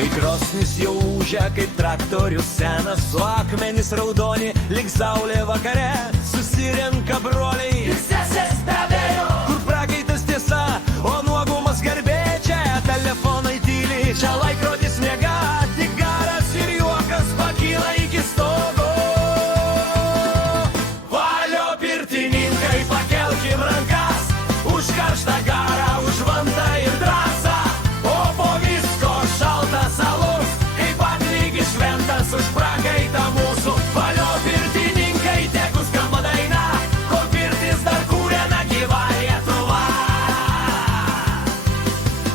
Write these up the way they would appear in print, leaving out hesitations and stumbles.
Kai krosnis jau ūžia, kaip traktorius senas, su akmenys raudoni, lyg saulė vakare, susirenka broliai ir sesės be abejo, kur prakaitas tiesa, o nuogumas garbė. Čia telefonai tyli, čia laikrodis miega, tik garas ir juokas pakyla iki stogo. Valio pirtininkai, pakelkim rankas, už karštą garą, už vantą ir drąsą, o po visko šaltas alus, kaip atlygis šventas už prakaitą mūsų. Valio pirtininkai, tegu skamba daina, kol pirtis dar kūrena gyva Lietuva.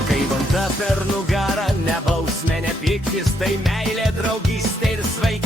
Kai vanta per nugarą, ne bausmė, ne piktis, tai meilė, draugystė ir sveiki.